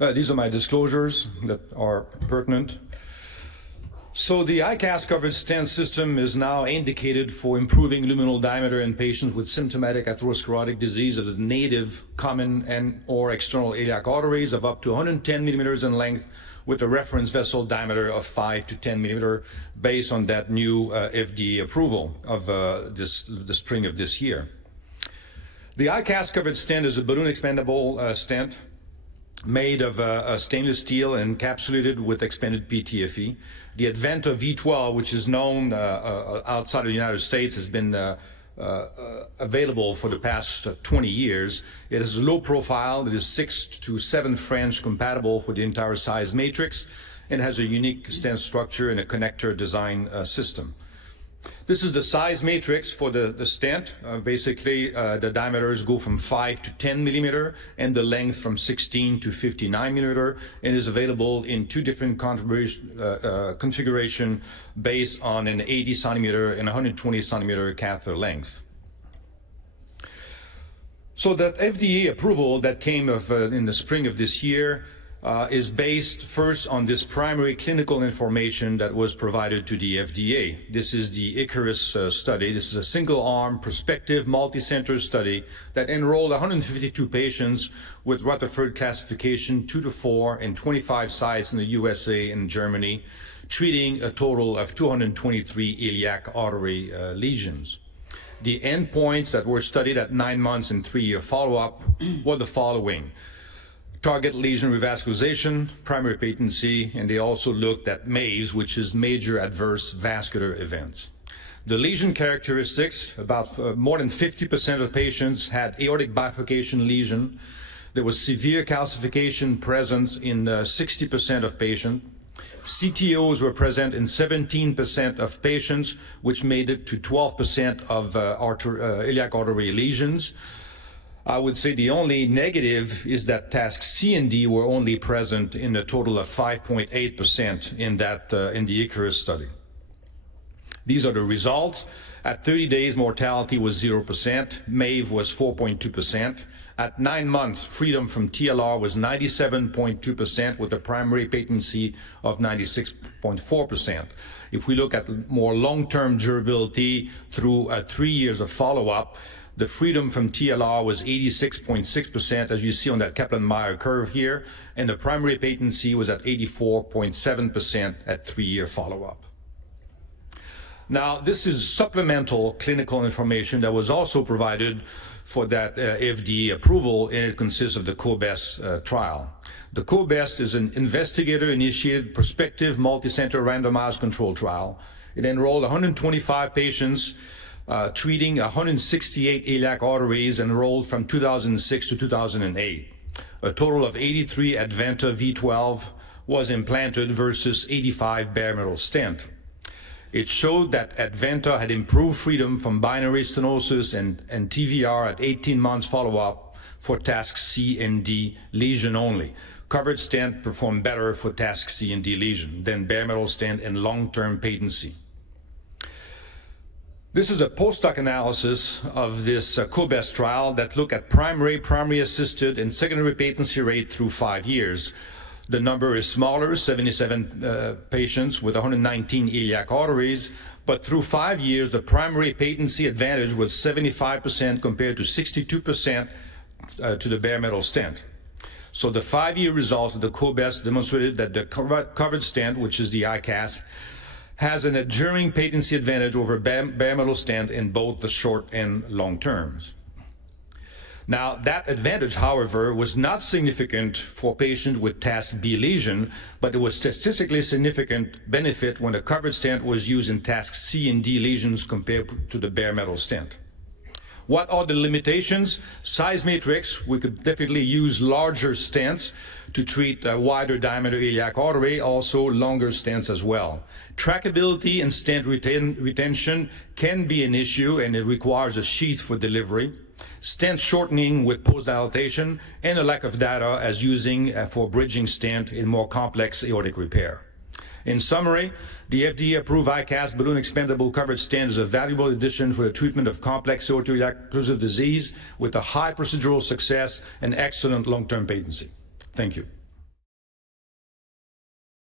These are my disclosures that are pertinent. So the ICAS covered stent system is now indicated for improving luminal diameter in patients with symptomatic atherosclerotic disease of the native common and or external iliac arteries of up to 110 millimeters in length with a reference vessel diameter of 5 to 10 millimeter based on that new FDA approval of the spring of this year. The ICAS covered stent is a balloon expandable stent made of stainless steel and encapsulated with expanded PTFE. The Adventa V12, which is known outside of the United States, has been available for the past 20 years. It has a low profile. It is 6 to 7 French compatible for the entire size matrix and has a unique stent structure and a connector design system. This is the size matrix for the stent. Basically, the diameters go from 5 to 10 millimeter and the length from 16 to 59 millimeter, and is available in 2 different configuration based on an 80 centimeter and 120 centimeter catheter length. So that FDA approval that came in the spring of this year is based first on this primary clinical information that was provided to the FDA. This is the Icarus study. This is a single-arm, prospective, multi-center study that enrolled 152 patients with Rutherford classification 2 to 4 in 25 sites in the USA and Germany, treating a total of 223 iliac artery lesions. The endpoints that were studied at 9 months and 3-year follow-up were the following: target lesion revascularization, primary patency, and they also looked at MAVES, which is major adverse vascular events. The lesion characteristics, about more than 50% of patients had aortic bifurcation lesion. There was severe calcification present in 60% of patients. CTOs were present in 17% of patients, which made it to 12% of iliac artery lesions. I would say the only negative is that task C and D were only present in a total of 5.8% in the Icarus study. These are the results. At 30 days, mortality was 0%. MAVE was 4.2%. At 9 months, freedom from TLR was 97.2% with a primary patency of 96.4%. If we look at more long-term durability through 3 years of follow-up, the freedom from TLR was 86.6%, as you see on that Kaplan-Meier curve here, and the primary patency was at 84.7% at 3-year follow-up. Now, this is supplemental clinical information that was also provided for that FDA approval, and it consists of the COBEST trial. The COBEST is an investigator-initiated prospective multicenter randomized control trial. It enrolled 125 patients treating 168 iliac arteries enrolled from 2006 to 2008. A total of 83 Adventa V12 was implanted versus 85 bare metal stent. It showed that Adventa had improved freedom from binary stenosis and TVR at 18 months follow-up for task C and D lesion only. Covered stent performed better for task C and D lesion than bare metal stent and long-term patency. This is a post-hoc analysis of this COBEST trial that looked at primary assisted, and secondary patency rate through 5 years. The number is smaller, 77 patients with 119 iliac arteries, but through 5 years, the primary patency advantage was 75% compared to 62% to the bare metal stent. So the 5-year results of the COBEST demonstrated that the covered stent, which is the ICAS, has an enduring patency advantage over bare metal stent in both the short and long terms. Now, that advantage, however, was not significant for patients with task B lesion, but it was statistically significant benefit when the covered stent was used in task C and D lesions compared to the bare metal stent. What are the limitations? Size matrix, we could definitely use larger stents to treat a wider diameter iliac artery, also longer stents as well. Trackability and stent retention can be an issue, and it requires a sheath for delivery. Stent shortening with post-dilatation, and a lack of data as using for bridging stent in more complex aortic repair. In summary, the FDA-approved ICAS balloon expandable covered stent is a valuable addition for the treatment of complex aortic occlusive disease with a high procedural success and excellent long-term patency. Thank you.